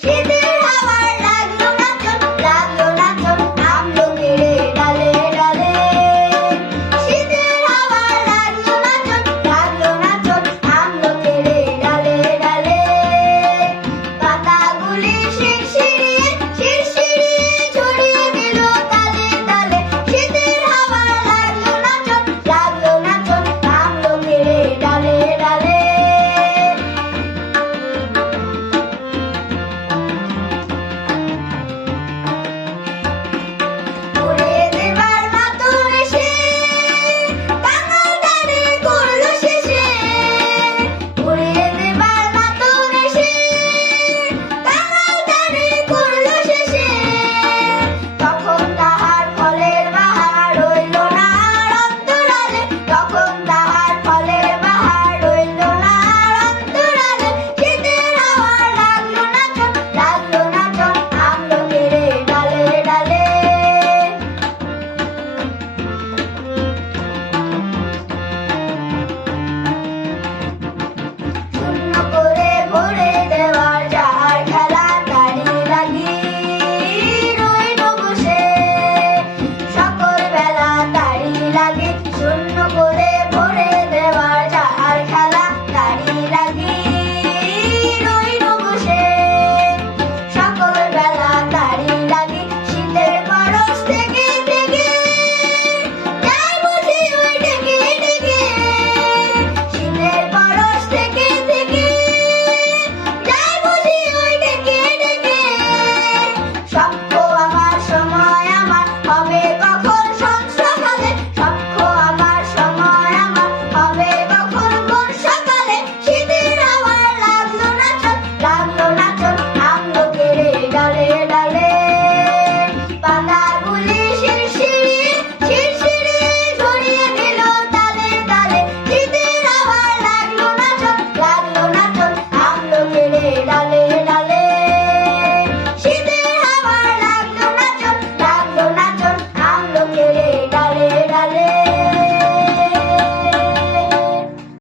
Give